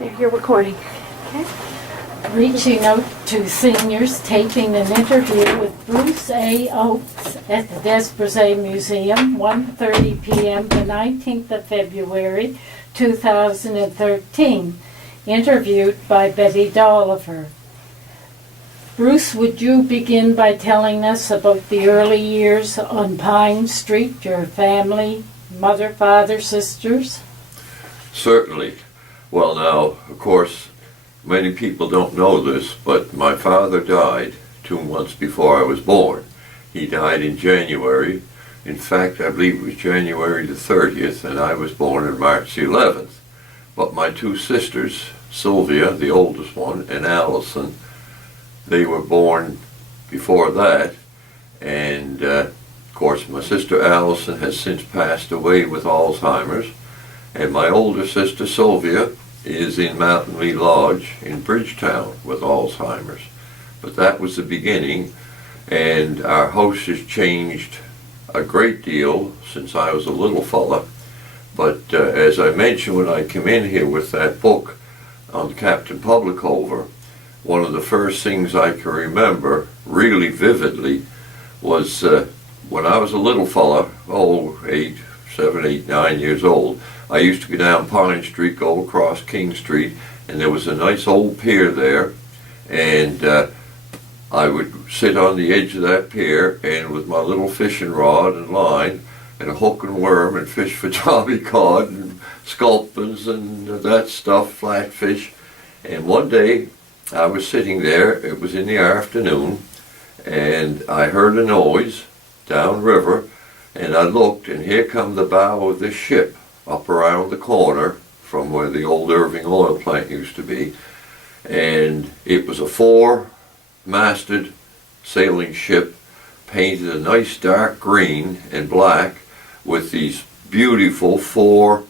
You're recording. Okay. Reaching out to seniors, taping an interview with Bruce A. Oakes at the Des Museum, 1:30 p.m. the 19th of February, 2013. Interviewed by Betty Dolliver. Bruce, would you begin by telling us about the early years on Pine Street, your family, mother, father, sisters? Certainly. Well, now, of course, many people don't know this, but my father died 2 months before I was born. He died in January. In fact, I believe it was January the 30th, and I was born on March the 11th. But my two sisters, Sylvia, the oldest one, and Allison, they were born before that. And, of course, my sister Allison has since passed away with Alzheimer's. And my older sister Sylvia is in Mountain Lee Lodge in Bridgetown with Alzheimer's. But that was the beginning, and our house has changed a great deal since I was a little fella. But as I mentioned when I came in here with that book on Captain Publicover, one of the first things I can remember really vividly was when I was a little fella, 7, 8, 9 years old, I used to go down Pine Street, go across King Street, and there was a nice old pier there, and I would sit on the edge of that pier, and with my little fishing rod and line, and a hook and worm, and fish for jolly cod, and sculpins, and that stuff, flatfish. And one day, I was sitting there, it was in the afternoon, and I heard a noise downriver, and I looked, and here come the bow of this ship up around the corner from where the old Irving oil plant used to be. And it was a 4-masted sailing ship, painted a nice dark green and black with these beautiful 4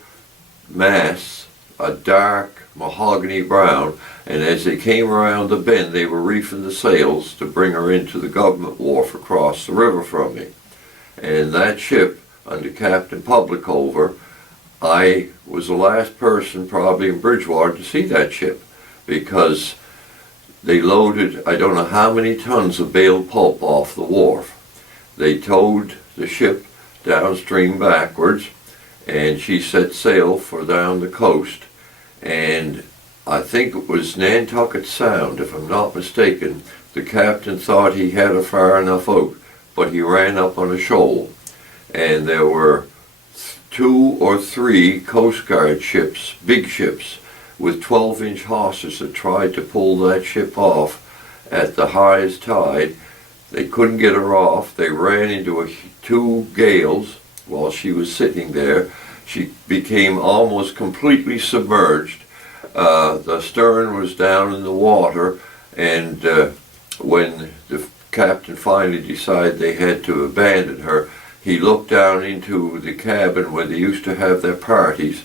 masts, a dark mahogany brown. And as they came around the bend, they were reefing the sails to bring her into the government wharf across the river from me. And that ship, under Captain Publicover, I was the last person probably in Bridgewater to see that ship, because they loaded I don't know how many tons of baled pulp off the wharf. They towed the ship downstream backwards, and she set sail for down the coast, and I think it was Nantucket Sound, if I'm not mistaken. The captain thought he had her far enough out, but he ran up on a shoal, and there were 2 or 3 Coast Guard ships, big ships, with 12-inch hawsers that tried to pull that ship off at the highest tide. They couldn't get her off. They ran into 2 gales while she was sitting there. She became almost completely submerged. The stern was down in the water, and when the captain finally decided they had to abandon her, he looked down into the cabin where they used to have their parties,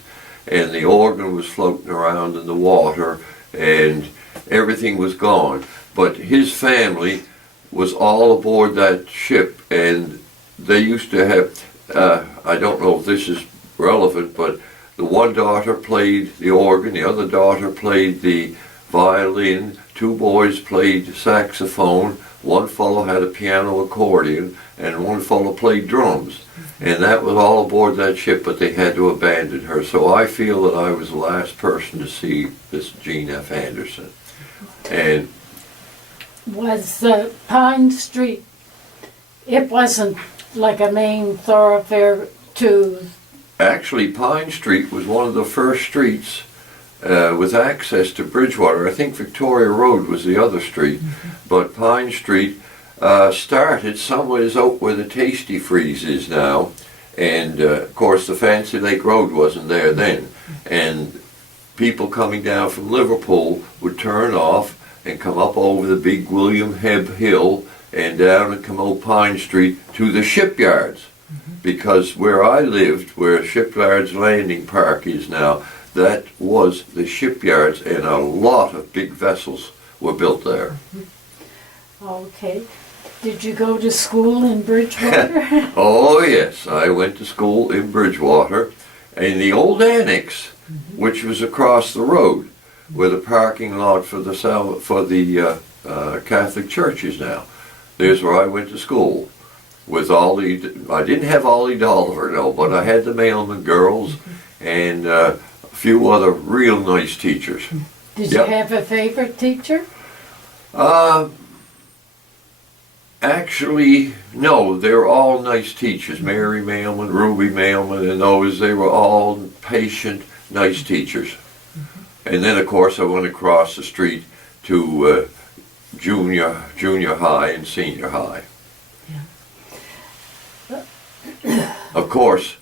and the organ was floating around in the water, and everything was gone. But his family was all aboard that ship, and they used to have, I don't know if this is relevant, but the one daughter played the organ, the other daughter played the violin, 2 boys played saxophone, 1 fellow had a piano accordion, and 1 fellow played drums. And that was all aboard that ship, but they had to abandon her. So I feel that I was the last person to see this Jean F. Anderson. And Was Pine Street, it wasn't like a main thoroughfare to... Actually, Pine Street was one of the first streets with access to Bridgewater. I think Victoria Road was the other street, but Pine Street started somewhere out where the Tasty Freeze is now, and of course the Fancy Lake Road wasn't there then, and people coming down from Liverpool would turn off and come up over the big William Hebb Hill and down and come out Pine Street to the shipyards, because where I lived, where Shipyards Landing Park is now, that was the shipyards, and a lot of big vessels were built there. Okay. Did you go to school in Bridgewater? Oh yes, I went to school in Bridgewater, in the old annex, which was across the road. where the parking lot for the Catholic churches now. There's where I went to school. With I didn't have Ollie Dolliver, no, but I had the Mailman girls and a few other real nice teachers. Did you have a favorite teacher? Actually, no, they're all nice teachers. Mary Mailman, Ruby Mailman, and those, they were all patient, nice teachers. And then, of course, I went across the street to junior high and senior high. Of course,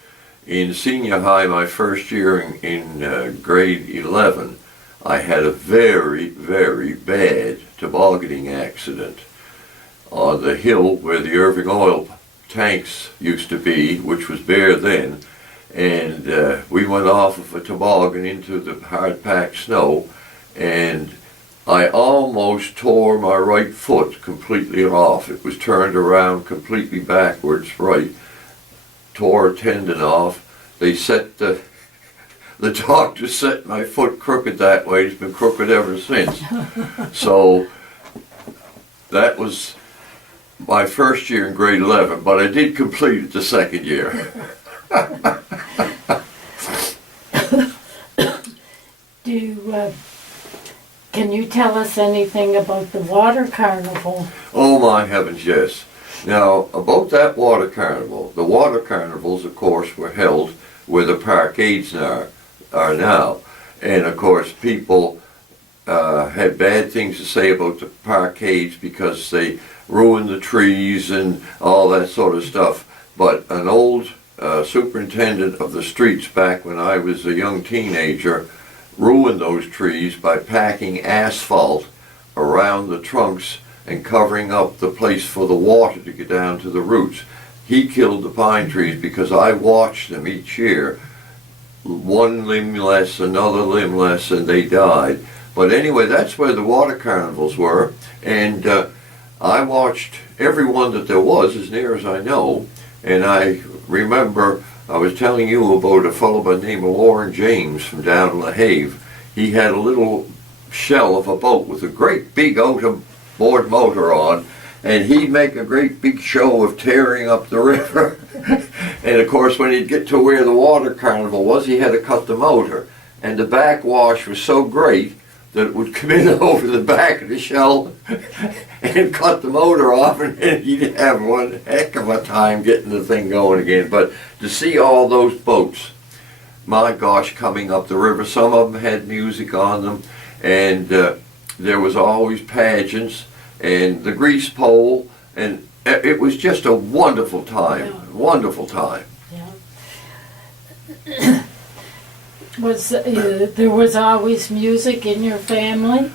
in senior high, my first year in grade 11, I had a very, very bad tobogganing accident on the hill where the Irving oil tanks used to be, which was bare then. And we went off of a toboggan into the hard-packed snow, and I almost tore my right foot completely off. It was turned around completely backwards, right. Tore a tendon off. They set the doctor set my foot crooked that way. It's been crooked ever since. So that was my first year in grade 11, but I did complete it the second year. Can you tell us anything about the water carnival? Oh my heavens, yes. Now, about that water carnival, the water carnivals, of course, were held where the parkades are now. And, of course, people had bad things to say about the parkades because they ruined the trees and all that sort of stuff. But an old superintendent of the streets back when I was a young teenager ruined those trees by packing asphalt around the trunks and covering up the place for the water to get down to the roots. He killed the pine trees because I watched them each year. One limb less, another limb less, and they died. But anyway, that's where the water carnivals were, and I watched every one that there was, as near as I know, and I remember I was telling you about a fellow by the name of Warren James from down in La Have. He had a little shell of a boat with a great big outboard motor on, and he'd make a great big show of tearing up the river. And of course, when he'd get to where the water carnival was, he had to cut the motor. And the backwash was so great that it would come in over the back of the shell and cut the motor off, and then he'd have one heck of a time getting the thing going again. But to see all those boats, my gosh, coming up the river, some of them had music on them, and there was always pageants and the grease pole, and it was just a wonderful time, wonderful time. Yeah. There was always music in your family?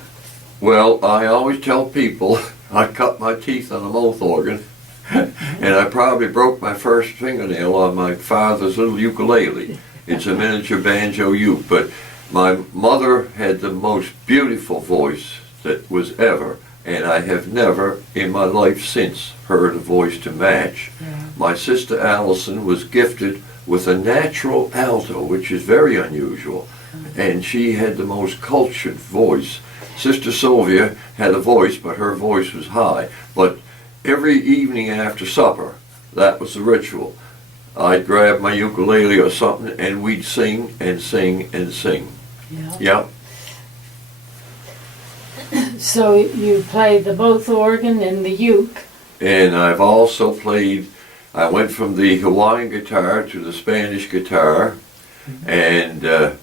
Well, I always tell people I cut my teeth on a mouth organ, and I probably broke my first fingernail on my father's little ukulele. It's a miniature banjo uke, but my mother had the most beautiful voice that was ever, and I have never in my life since heard a voice to match. Yeah. My sister Allison was gifted with a natural alto, which is very unusual, and she had the most cultured voice. Sister Sylvia had a voice, but her voice was high. But every evening after supper, that was the ritual. I'd grab my ukulele or something, and we'd sing and sing and sing. Yeah. So you played the both organ and the uke. And I've also played, I went from the Hawaiian guitar to the Spanish guitar, and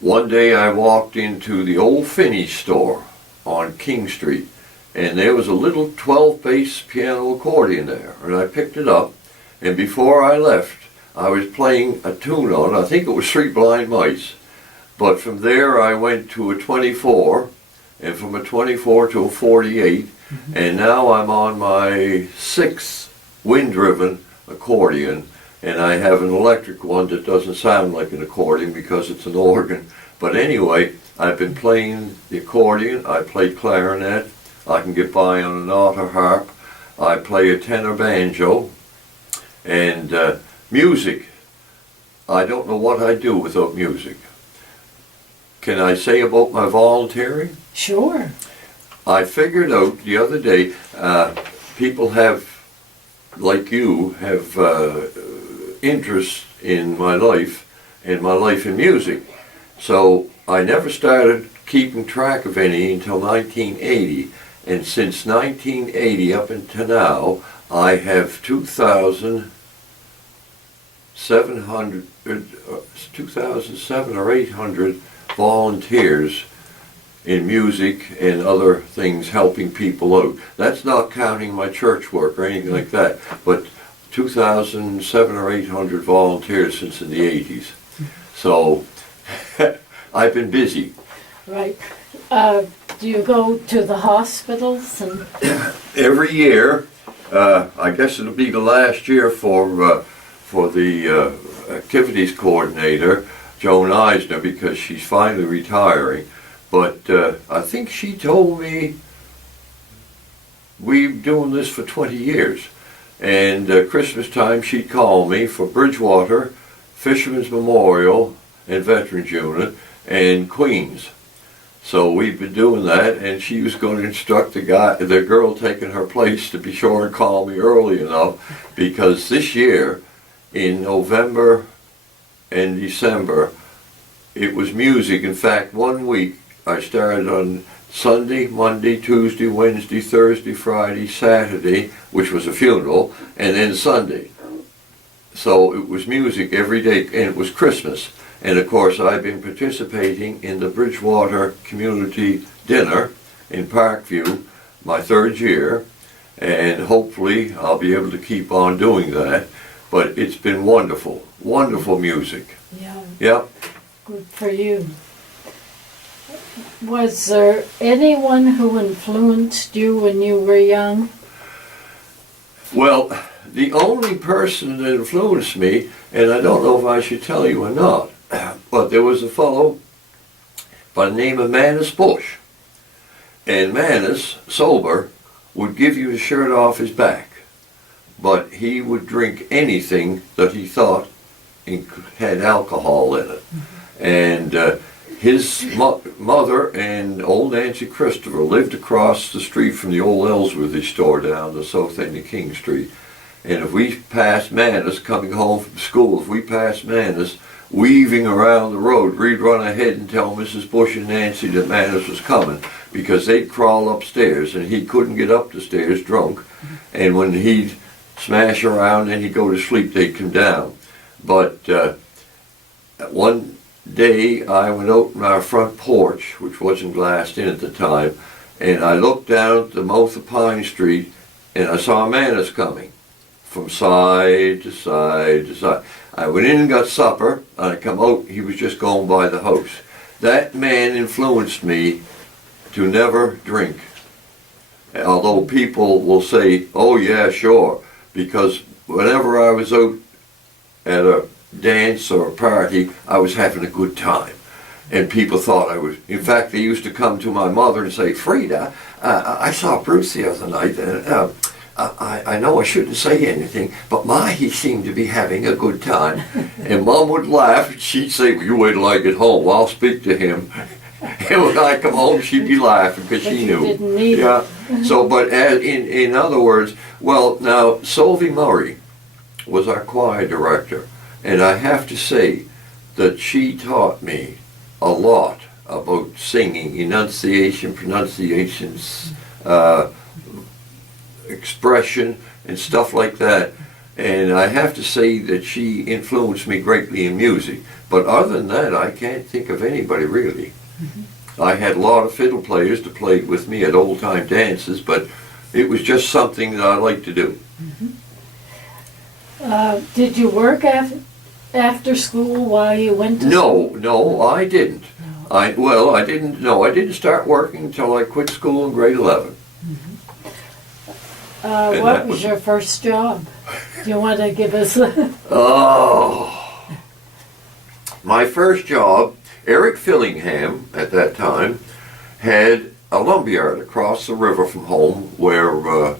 one day I walked into the Old Finney's store on King Street, and there was a little 12-bass piano accordion there, and I picked it up, and before I left, I was playing a tune on, I think it was Three Blind Mice, but from there I went to a 24, and from a 24 to a 48, and now I'm on my 6th wind-driven accordion, and I have an electric one that doesn't sound like an accordion because it's an organ. But anyway, I've been playing the accordion, I play clarinet, I can get by on an alto harp, I play a tenor banjo, and music. I don't know what I'd do without music. can I say about my volunteering? Sure. I figured out the other day, people have, like you, have interest in my life and my life in music. So I never started keeping track of any until 1980. And since 1980 up until now, I have 2,700 or 800 volunteers in music and other things helping people out. That's not counting my church work or anything like that, but 2,700 or 800 volunteers since in the 80s. So I've been busy. Right. Do you go to the hospitals? And Every year, I guess it'll be the last year for the activities coordinator, Joan Eisner, because she's finally retiring. But I think she told me we've been doing this for 20 years. And Christmas time she'd call me for Bridgewater, Fisherman's Memorial, and Veterans Unit, and Queens. So we've been doing that, and she was going to instruct the girl taking her place to be sure and call me early enough, because this year, in November and December, it was music. In fact, one week I started on Sunday, Monday, Tuesday, Wednesday, Thursday, Friday, Saturday, which was a funeral, and then Sunday. So it was music every day, and it was Christmas. And of course, I've been participating in the Bridgewater Community Dinner in Parkview, my 3rd year, and hopefully I'll be able to keep on doing that. But it's been wonderful, wonderful music. yeah, Yep. good for you. Was there anyone who influenced you when you were young? Well, the only person that influenced me, and I don't know if I should tell you or not, but there was a fellow by the name of Manus Bush. And Manus, sober, would give you his shirt off his back. But he would drink anything that he thought had alcohol in it. And his mother and old Nancy Christopher lived across the street from the old Ellsworthy store down the south end of King Street. And if we passed Manus coming home from school, if we passed Manus weaving around the road, we'd run ahead and tell Mrs. Bush and Nancy that Manus was coming, because they'd crawl upstairs and he couldn't get up the stairs drunk. And when he'd smash around and he'd go to sleep, they'd come down. But one day I went out on our front porch, which wasn't glassed in at the time, and I looked down at the mouth of Pine Street and I saw Manus coming from side to side to side. I went in and got supper, and I come out, he was just going by the house. That man influenced me to never drink. Although people will say, oh yeah, sure, because whenever I was out at a dance or a party, I was having a good time. And people thought I was, in fact, they used to come to my mother and say, Frida, I saw Bruce the other night, and I know I shouldn't say anything, but he seemed to be having a good time. And Mom would laugh, and she'd say, well, you wait till I get home, I'll speak to him. And when I come home, she'd be laughing, because she knew. Didn't need yeah. So, but in other words, well, now, Sylvie Murray was our choir director, and I have to say that she taught me a lot about singing, enunciation, pronunciations, expression, and stuff like that. And I have to say that she influenced me greatly in music. But other than that, I can't think of anybody really. Mm-hmm. I had a lot of fiddle players to play with me at old-time dances, but it was just something that I liked to do. Mm-hmm. Did you work after school while you went to school? No, I didn't. No. I didn't start working until I quit school in grade 11. What was your first job? Do you want to give us a... Oh, my first job, Eric Fillingham at that time had a lumberyard across the river from home where the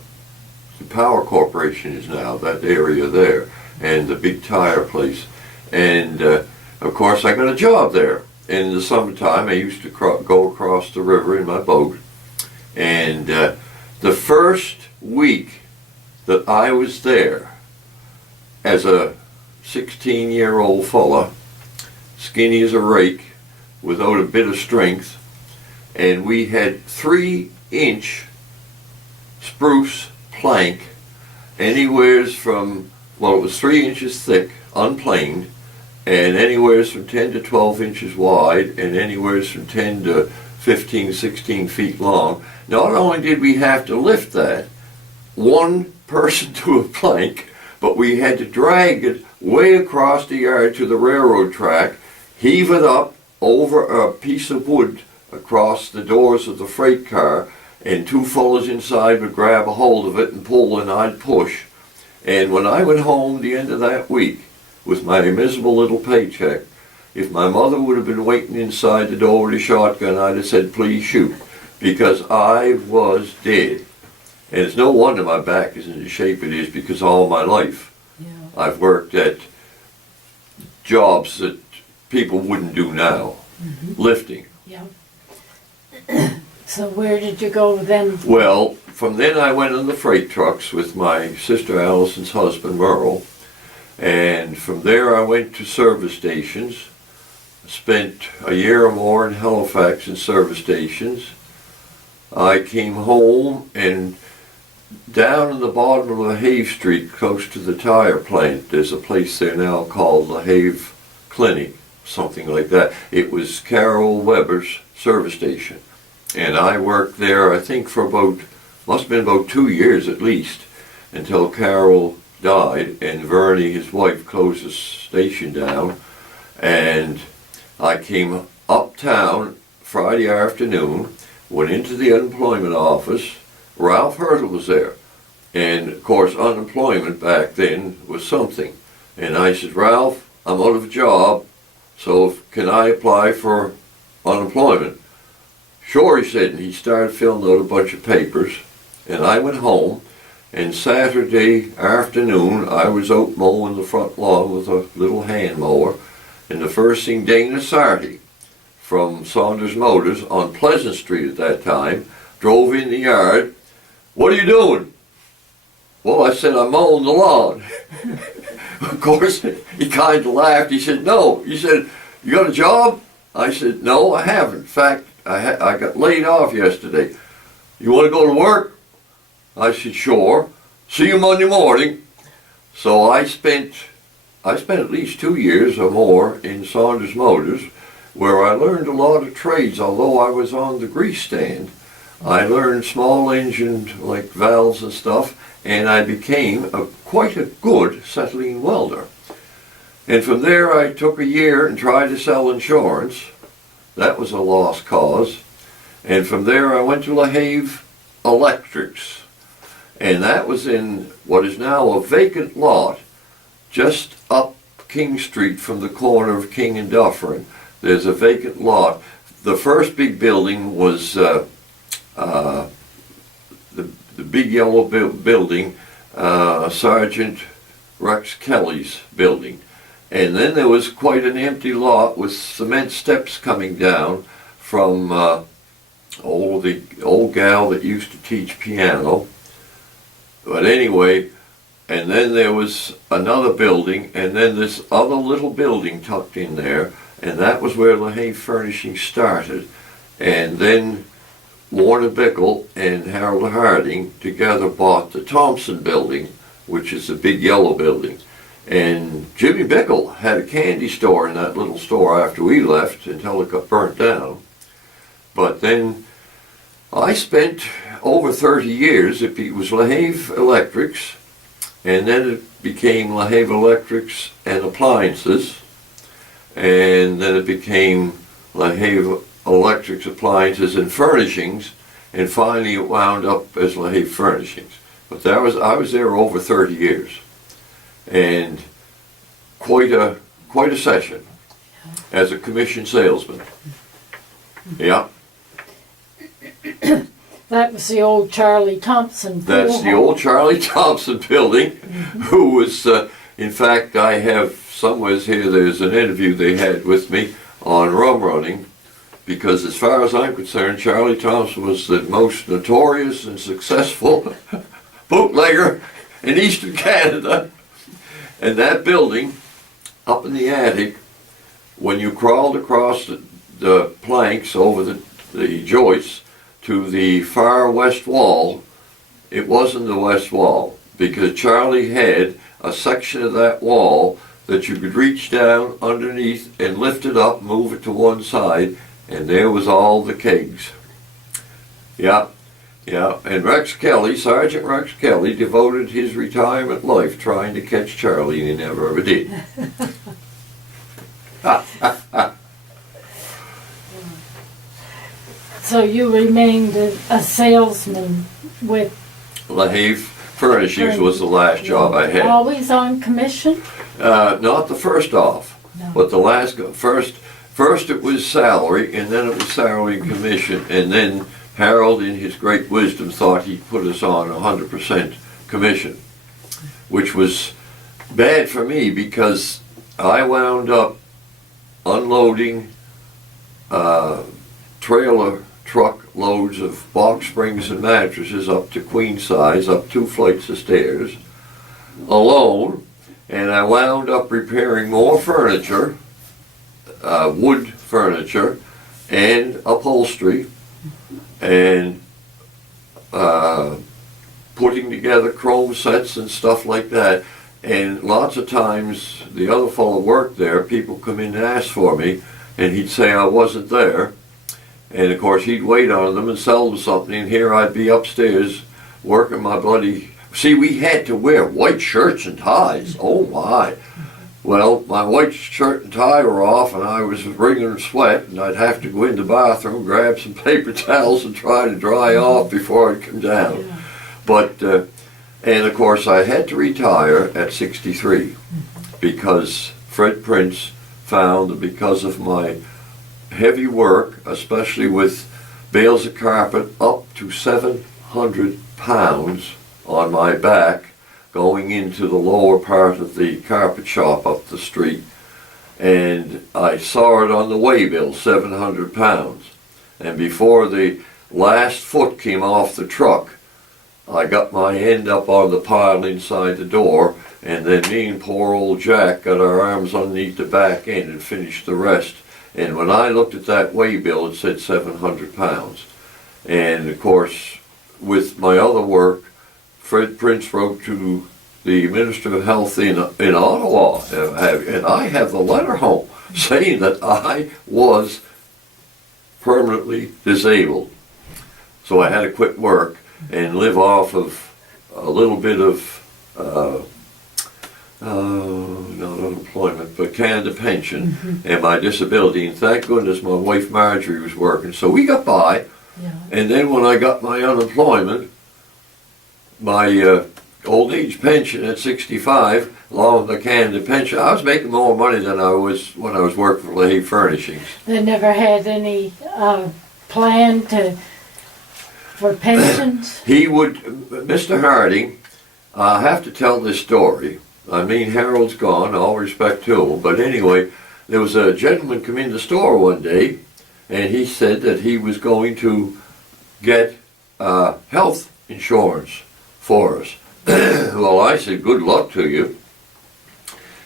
Power Corporation is now, that area there, and the big tire place. And of course I got a job there. in the summertime, I used to go across the river in my boat. And the first week that I was there, as a 16-year-old fella, skinny as a rake, without a bit of strength, and we had 3-inch spruce plank, anywheres from, well, it was 3 inches thick, unplaned, and anywheres from 10 to 12 inches wide, and anywheres from 10 to 15, 16 feet long. Not only did we have to lift that, one person to a plank, but we had to drag it way across the yard to the railroad track, heave it up over a piece of wood across the doors of the freight car, and 2 fellows inside would grab a hold of it and pull, and I'd push. And when I went home the end of that week with my miserable little paycheck, if my mother would have been waiting inside the door with a shotgun, I'd have said, please shoot, because I was dead. And it's no wonder my back is in the shape it is, because all my life I've worked at jobs that people wouldn't do now, lifting. Yeah. So where did you go then? Well, from then I went on the freight trucks with my sister Allison's husband, Merle. And from there I went to service stations. Spent a year or more in Halifax in service stations. I came home, and down in the bottom of LaHave Street, close to the tire plant, there's a place there now called LaHave Clinic, something like that. It was Carol Weber's service station. And I worked there, I think, for must have been about 2 years at least, until Carol died and Vernie, his wife, closed the station down. And I came uptown Friday afternoon, went into the unemployment office. Ralph Hurtle was there. And of course, unemployment back then was something. And I said, Ralph, I'm out of a job, so can I apply for unemployment? Sure, he said, and he started filling out a bunch of papers. And I went home, and Saturday afternoon, I was out mowing the front lawn with a little hand mower. And the first thing, Dana Sarty from Saunders Motors on Pleasant Street at that time drove in the yard. What are you doing? Well, I said, I'm mowing the lawn. Of course, he kind of laughed. He said, no. He said, you got a job? I said, no, I haven't. In fact, I got laid off yesterday. You want to go to work? I said, sure. See you Monday morning. So I spent at least 2 years or more in Saunders Motors, where I learned a lot of trades. Although I was on the grease stand, I learned small engine like valves and stuff, and I became quite a good acetylene welder. And from there I took a year and tried to sell insurance. That was a lost cause. And from there I went to LaHave Electrics, and that was in what is now a vacant lot just up King Street from the corner of King and Dufferin. There's a vacant lot. The first big building was the big yellow building, Sergeant Rex Kelly's building. And then there was quite an empty lot with cement steps coming down from the old gal that used to teach piano. But anyway, and then there was another building, and then this other little building tucked in there, and that was where LaHave Furnishing started. And then Warner Bickle and Harold Harding together bought the Thompson building, which is the big yellow building. And Jimmy Bickle had a candy store in that little store after we left until it got burnt down. But then I spent over 30 years, it was LaHave Electrics, and then it became LaHave Electrics and Appliances, and then it became LaHave Electrics, Appliances and Furnishings, and finally it wound up as LaHave Furnishings. But I was there over 30 years, and quite a session as a commission salesman. Yeah. That was the old Charlie Thompson. That's the old Charlie Thompson building, who was, in fact, I have somewhere here, there's an interview they had with me. on rum running, because as far as I'm concerned, Charlie Thompson was the most notorious and successful bootlegger in Eastern Canada. And that building, up in the attic, when you crawled across the planks over the joists to the far west wall, it wasn't the west wall, because Charlie had a section of that wall that you could reach down underneath and lift it up, move it to one side, and there was all the kegs. Yeah, yeah, and Rex Kelly, Sergeant Rex Kelly, devoted his retirement life trying to catch Charlie, and he never ever did. So you remained a salesman with LaHave Furnishings was the last job I had. Always on commission? Not the first off, No. but the last, first it was salary, and then it was salary and commission, and then Harold, in his great wisdom, thought he'd put us on 100% commission, which was bad for me because I wound up unloading trailer truck loads of box springs and mattresses up to queen size, up 2 flights of stairs, alone, and I wound up repairing more furniture, wood furniture, and upholstery, and putting together chrome sets and stuff like that. And lots of times the other fellow worked there, people come in and ask for me, and he'd say I wasn't there. And of course he'd wait on them and sell them something, and here I'd be upstairs working my bloody... See, we had to wear white shirts and ties. Oh my. Well, my white shirt and tie were off, and I was wringing in sweat, and I'd have to go in the bathroom, grab some paper towels, and try to dry off before I'd come down. Yeah. But, and of course, I had to retire at 63 because Fred Prince found that because of my heavy work, especially with bales of carpet up to 700 pounds on my back, going into the lower part of the carpet shop up the street, and I saw it on the waybill, 700 pounds. And before the last foot came off the truck, I got my end up on the pile inside the door, and then me and poor old Jack got our arms underneath the back end and finished the rest. And when I looked at that waybill, it said 700 pounds. And of course, with my other work, Fred Prince wrote to the Minister of Health in Ottawa, and I have the letter home saying that I was permanently disabled. So I had to quit work and live off of a little bit of, not unemployment, but Canada pension and my disability. And thank goodness my wife Marjorie was working. So we got by. Yeah. And then when I got my unemployment, my old age pension at 65, along with the Canada pension, I was making more money than I was when I was working for LaHave Furnishings. They never had any plan for pensions? He would, Mr. Harding, I have to tell this story. I mean, Harold's gone, all respect to him, but anyway, there was a gentleman come in the store one day, and he said that he was going to get health insurance for us. Well, I said, good luck to you.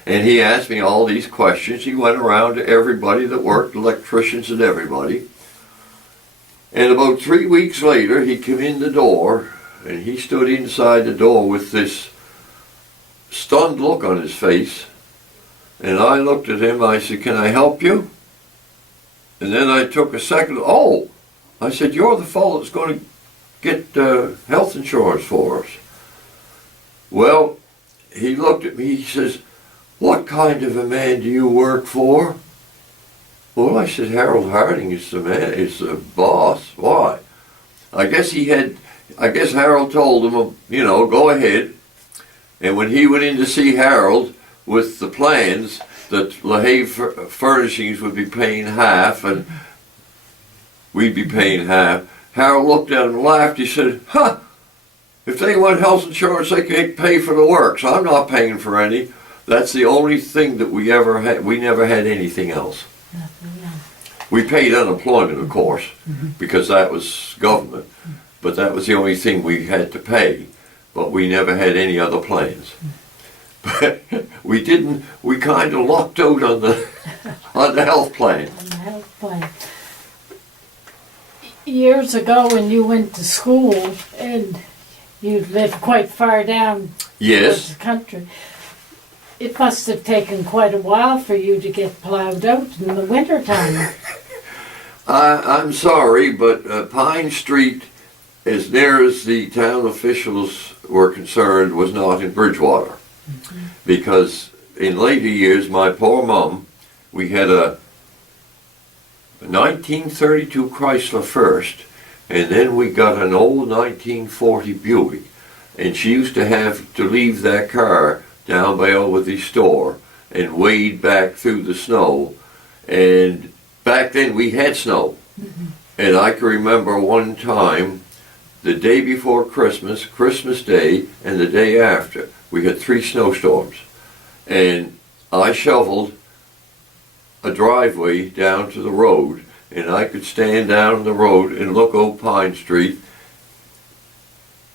And he asked me all these questions. He went around to everybody that worked, electricians and everybody. And about 3 weeks later, he came in the door, and he stood inside the door with this stunned look on his face. And I looked at him, I said, can I help you? And then I took a second, oh, I said, you're the fellow that's going to get health insurance for us. Well, he looked at me, he says, what kind of a man do you work for? Well, I said, Harold Harding is the man, is the boss. Why? I guess Harold told him, you know, go ahead. And when he went in to see Harold with the plans that LaHave Furnishings would be paying half and we'd be paying half, Harold looked at him and laughed. He said, huh, if they want health insurance, they can pay for the work, so I'm not paying for any. That's the only thing that we ever had. We never had anything else. Nothing else. We paid unemployment, of course, because that was government, but that was the only thing we had to pay. But we never had any other plans. But we kind of lucked out on the health plan. On the health plan. Years ago when you went to school and you lived quite far down Yes. towards the country, it must have taken quite a while for you to get plowed out in the winter time. I'm sorry, but Pine Street, as near as the town officials were concerned, was not in Bridgewater. Because in later years, my poor mom, we had a 1932 Chrysler first, and then we got an old 1940 Buick. And she used to have to leave that car down by Elworthy store and wade back through the snow. And back then we had snow. And I can remember one time, the day before Christmas, Christmas Day, and the day after, we had 3 snowstorms. And I shoveled a driveway down to the road, and I could stand down the road and look over Pine Street,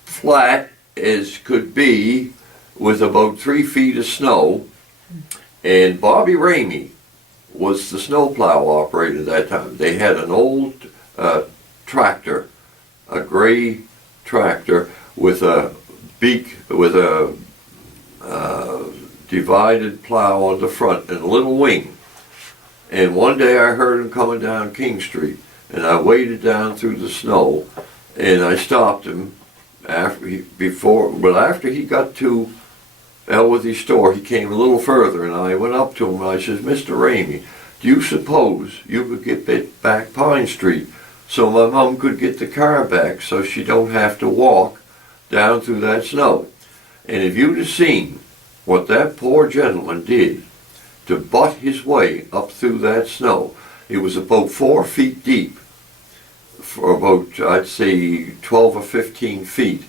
flat as could be, with about 3 feet of snow. And Bobby Ramey was the snowplow operator at that time. They had an old tractor, a gray tractor with a beak, with a divided plow on the front and a little wing. And one day I heard him coming down King Street, and I waded down through the snow, and I stopped him after he got to Elworthy store. He came a little further, and I went up to him and I says, "Mr. Ramey, do you suppose you could get back Pine Street so my mom could get the car back so she don't have to walk down through that snow?" And if you'd have seen what that poor gentleman did to butt his way up through that snow, it was about 4 feet deep, for about, I'd say, 12 or 15 feet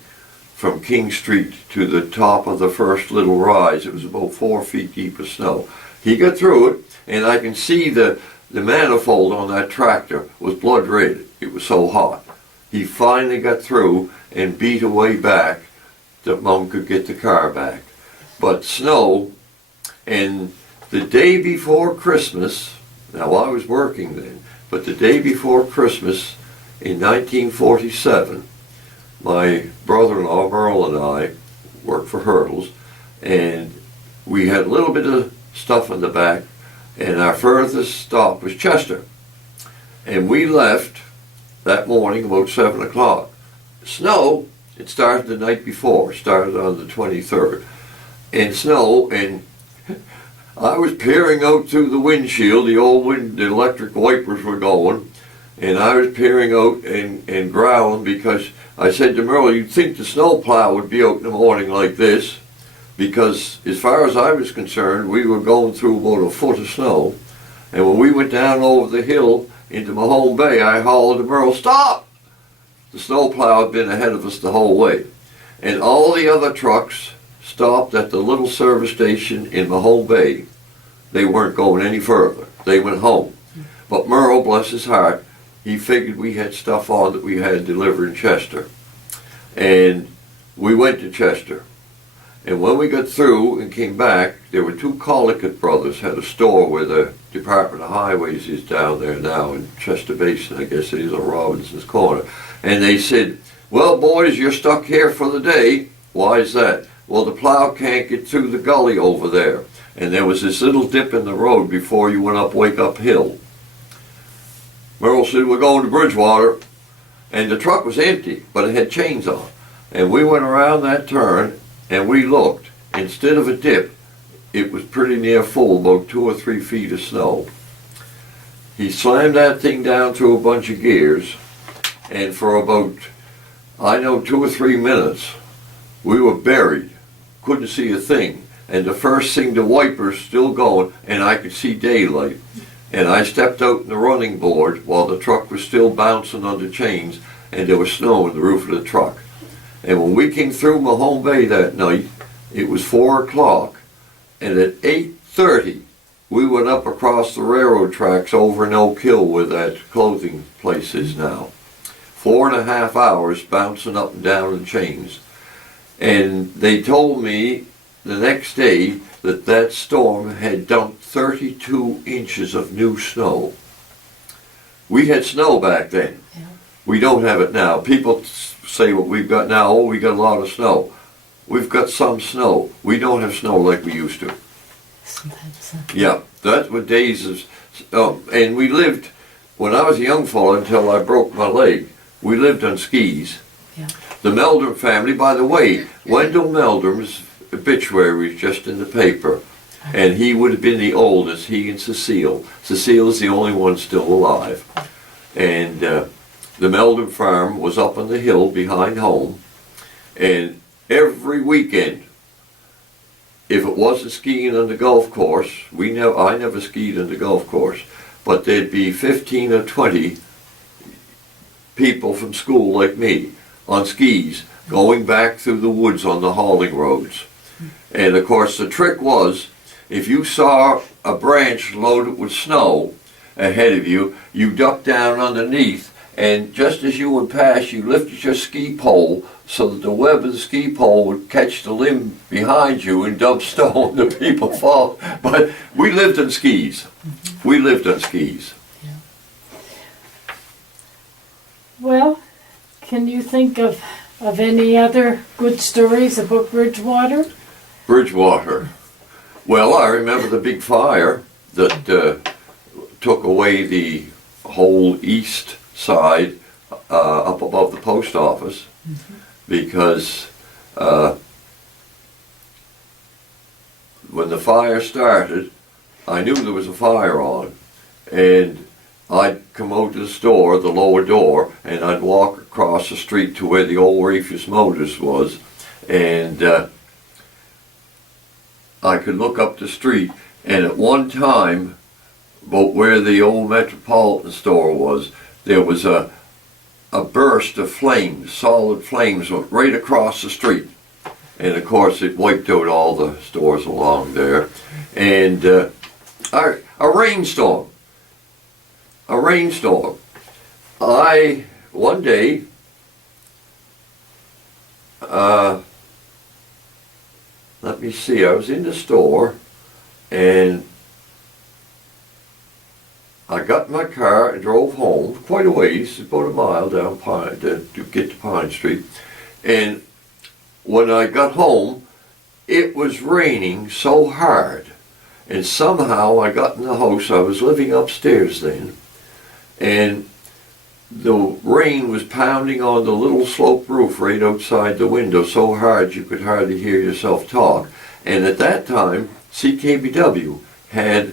from King Street to the top of the first little rise. It was about 4 feet deep of snow. He got through it, and I can see the manifold on that tractor was blood red. It was so hot. He finally got through and beat a way back that Mom could get the car back. But snow, and the day before Christmas, now I was working then, but the day before Christmas in 1947, my brother-in-law Merle and I worked for Hurdles, and we had a little bit of stuff in the back, and our furthest stop was Chester. And we left that morning about 7 o'clock. Snow, it started the night before, started on the 23rd. And snow, and I was peering out through the windshield, the electric wipers were going, and I was peering out and growling because I said to Merle, "You'd think the snowplow would be out in the morning like this," because as far as I was concerned, we were going through about a foot of snow. And when we went down over the hill into Mahone Bay, I hollered to Merle, "Stop!" The snowplow had been ahead of us the whole way. And all the other trucks stopped at the little service station in Mahone Bay. They weren't going any further. They went home. But Merle, bless his heart, he figured we had stuff on that we had delivered in Chester. And we went to Chester. And when we got through and came back, there were 2 Collicutt brothers had a store where the Department of Highways is down there now in Chester Basin, I guess it is, on Robinson's Corner. And they said, "Well, boys, you're stuck here for the day." "Why is that?" "Well, the plow can't get through the gully over there." And there was this little dip in the road before you went up Wake Up Hill. Merle said, "We're going to Bridgewater." And the truck was empty, but it had chains on. And we went around that turn, and we looked. Instead of a dip, it was pretty near full, about 2 or 3 feet of snow. He slammed that thing down through a bunch of gears, and for about, 2 or 3 minutes, we were buried. Couldn't see a thing. And the first thing, the wipers still going, and I could see daylight. And I stepped out in the running board while the truck was still bouncing under chains, and there was snow in the roof of the truck. And when we came through Mahone Bay that night, it was 4 o'clock, and at 8:30, we went up across the railroad tracks over in Oak Hill where that clothing place is now. 4.5 hours bouncing up and down in chains. And they told me the next day that that storm had dumped 32 inches of new snow. We had snow back then. Yeah. We don't have it now. People say what we've got now, oh, we got a lot of snow. We've got some snow. We don't have snow like we used to. Sometimes. Yeah, that's what days is. And we lived, when I was a young fellow until I broke my leg, we lived on skis. Yeah. The Meldrum family, by the way, Wendell Meldrum's obituary was just in the paper. And he would have been the oldest, he and Cecile. Cecile's the only one still alive. And the Meldrum farm was up on the hill behind home. And every weekend, if it wasn't skiing on the golf course, I never skied on the golf course, but there'd be 15 or 20 people from school like me on skis going back through the woods on the hauling roads. And of course the trick was, if you saw a branch loaded with snow ahead of you, you ducked down underneath, and just as you would pass, you lifted your ski pole so that the web of the ski pole would catch the limb behind you and dump stone to people fall. But we lived on skis. We lived on skis. Yeah. Well, can you think of any other good stories about Bridgewater? Bridgewater. Well, I remember the big fire that took away the whole east side up above the post office, because when the fire started, I knew there was a fire on, and I'd come out to the store, the lower door, and I'd walk across the street to where the old Rafus Motors was, and I could look up the street, and at one time, about where the old Metropolitan store was, there was a burst of flames, solid flames went right across the street. And of course it wiped out all the stores along there. And a rainstorm. A rainstorm. One day, let me see, I was in the store and I got in my car and drove home quite a ways, about a mile down Pine to get to Pine Street. And when I got home, it was raining so hard. And somehow I got in the house, I was living upstairs then, and the rain was pounding on the little sloped roof right outside the window so hard you could hardly hear yourself talk. And at that time, CKBW had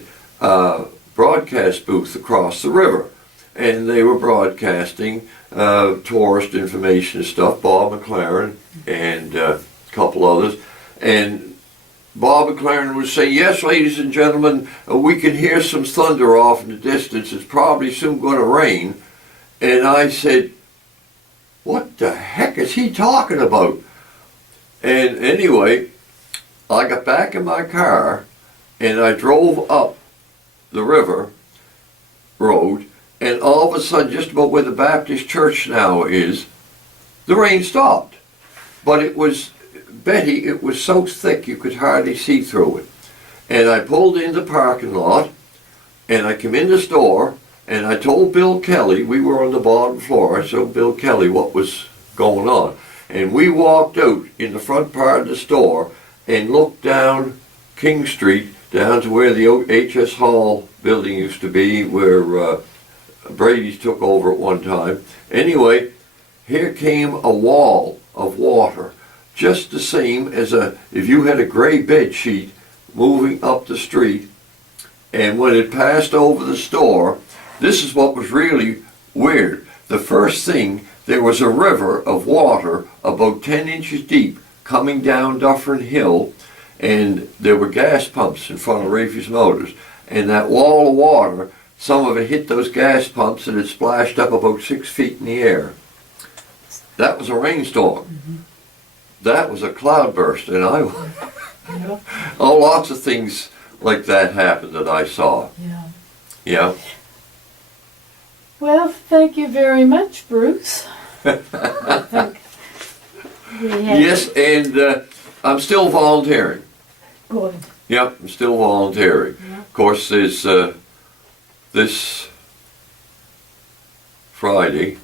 broadcast booth across the river, and they were broadcasting tourist information and stuff, Bob McLaren and a couple others, and Bob McLaren would say, yes, ladies and gentlemen, we can hear some thunder off in the distance, it's probably soon going to rain. And I said, what the heck is he talking about? And anyway, I got back in my car and I drove up the river road, and all of a sudden, just about where the Baptist church now is, the rain stopped. But it was, Betty, it was so thick you could hardly see through it. And I pulled in the parking lot, and I came in the store, and I told Bill Kelly, we were on the bottom floor, I told Bill Kelly what was going on. And we walked out in the front part of the store and looked down King Street, down to where the H.S. Hall building used to be, where Brady's took over at one time. Anyway, here came a wall of water, just the same as if you had a gray bed sheet moving up the street. And when it passed over the store, this is what was really weird. The first thing, there was a river of water about 10 inches deep coming down Dufferin Hill, and there were gas pumps in front of Rafus Motors. And that wall of water, some of it hit those gas pumps and it splashed up about 6 feet in the air. That was a rainstorm. Mm-hmm. That was a cloudburst, and lots of things like that happen that I saw. Yeah. Yeah. Well, thank you very much, Bruce. I think we have Yes, and I'm still volunteering. good. Yep, I'm still volunteering. Yeah. Of course, there's this Friday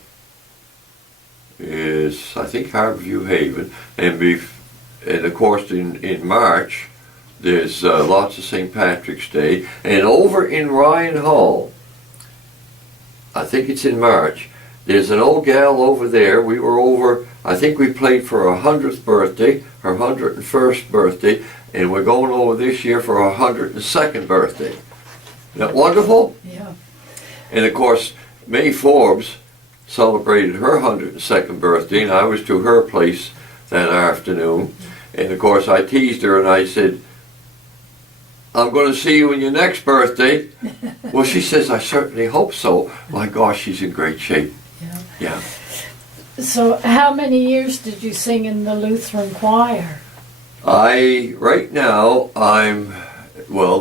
is, I think, Harborview Haven, and of course in March there's lots of St. Patrick's Day, and over in Ryan Hall, I think it's in March, there's an old gal over there. We were over, I think we played for her 100th birthday, her 101st birthday, and we're going over this year for her 102nd birthday. Isn't that wonderful? Yeah. And of course, May Forbes celebrated her 102nd birthday, and I was to her place that afternoon. And of course, I teased her and I said, I'm going to see you in your next birthday. Well, she says, I certainly hope so. My gosh, she's in great shape. Yeah. Yeah. So how many years did you sing in the Lutheran Choir? Right now,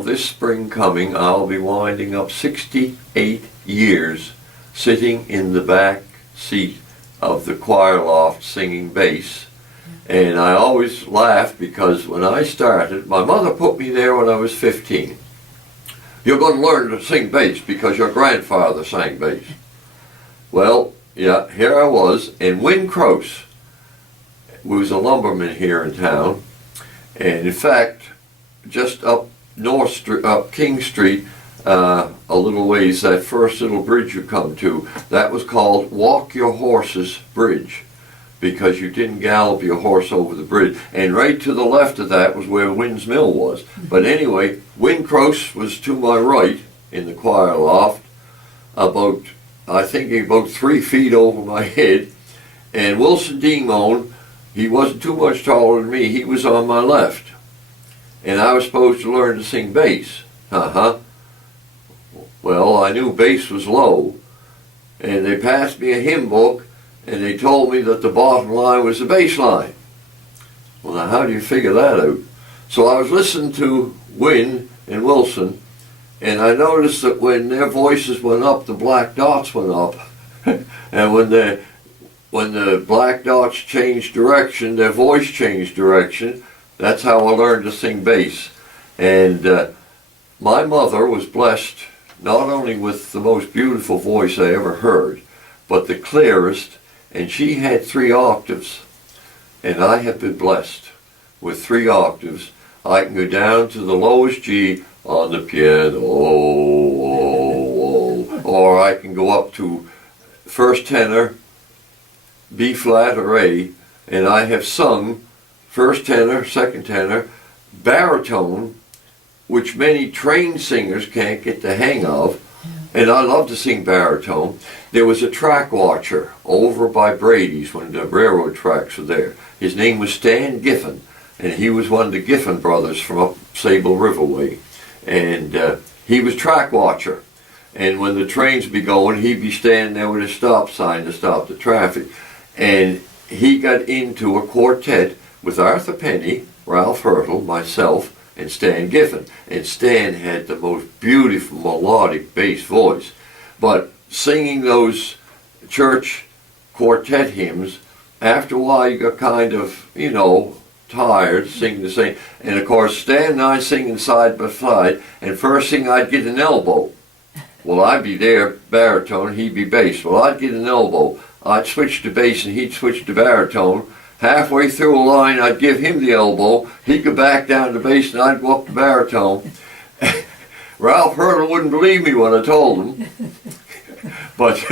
this spring coming, I'll be winding up 68 years sitting in the back seat of the choir loft singing bass. And I always laugh because when I started, my mother put me there when I was 15. You're going to learn to sing bass because your grandfather sang bass. Well, yeah, here I was, and Win Crouse was a lumberman here in town. And in fact, just up King Street, a little ways, that first little bridge you come to, that was called Walk Your Horses Bridge, because you didn't gallop your horse over the bridge. And right to the left of that was where Wynn's Mill was. But anyway, Win Crouse was to my right in the choir loft, about 3 feet over my head. And Wilson Demone, he wasn't too much taller than me, he was on my left. And I was supposed to learn to sing bass. Well, I knew bass was low, and they passed me a hymn book, and they told me that the bottom line was the bass line. Well, now how do you figure that out? So I was listening to Wynn and Wilson, and I noticed that when their voices went up, the black dots went up. And when the black dots changed direction, their voice changed direction. That's how I learned to sing bass. And my mother was blessed not only with the most beautiful voice I ever heard, but the clearest, and she had 3 octaves. And I have been blessed with 3 octaves. I can go down to the lowest G on the piano, or I can go up to first tenor, B flat or A, and I have sung first tenor, second tenor, baritone, which many trained singers can't get the hang of. And I love to sing baritone. There was a track watcher over by Brady's when the railroad tracks were there. His name was Stan Giffen, and he was one of the Giffen brothers from up Sable River way. And he was track watcher. And when the trains be going, he'd be standing there with a stop sign to stop the traffic. And he got into a quartet with Arthur Penny, Ralph Hurtle, myself, and Stan Giffen. And Stan had the most beautiful melodic bass voice. But singing those church quartet hymns, after a while you got kind of, tired singing the same. And of course Stan and I singing side by side, and first thing I'd get an elbow. Well, I'd be there, baritone, he'd be bass. Well, I'd get an elbow. I'd switch to bass and he'd switch to baritone. Halfway through a line, I'd give him the elbow. He'd go back down to bass and I'd go up to baritone. Ralph Hurtle wouldn't believe me when I told him. But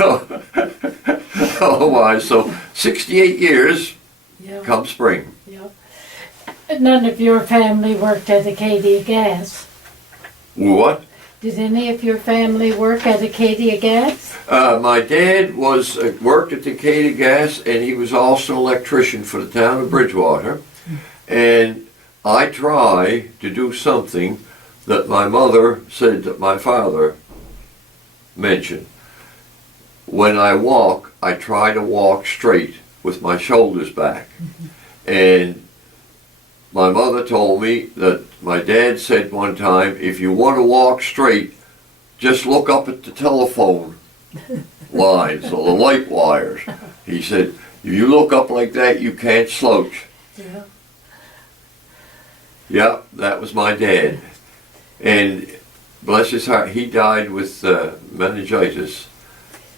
otherwise, so 68 years come spring. Yep. None of your family worked at Acadia Gas. What? Did any of your family work at Acadia Gas? My dad worked at the Acadia Gas, and he was also an electrician for the town of Bridgewater. And I try to do something that my mother said that my father mentioned. When I walk, I try to walk straight with my shoulders back. And my mother told me that my dad said one time, if you want to walk straight, just look up at the telephone lines or the light wires. He said, if you look up like that, you can't slouch. Yeah. Yeah, that was my dad. And bless his heart, he died with meningitis.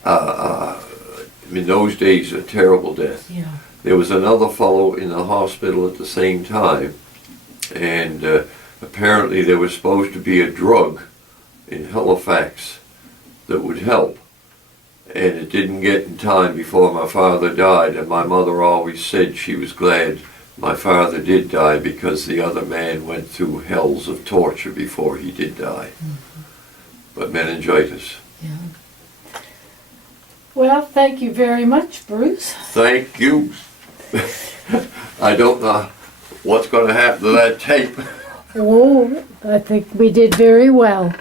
In those days, a terrible death. Yeah. There was another fellow in the hospital at the same time, and apparently there was supposed to be a drug in Halifax that would help. And it didn't get in time before my father died, and my mother always said she was glad my father did die because the other man went through hells of torture before he did die. But meningitis. Yeah. Well, thank you very much, Bruce. Thank you. I don't know what's going to happen to that tape. Oh, I think we did very well.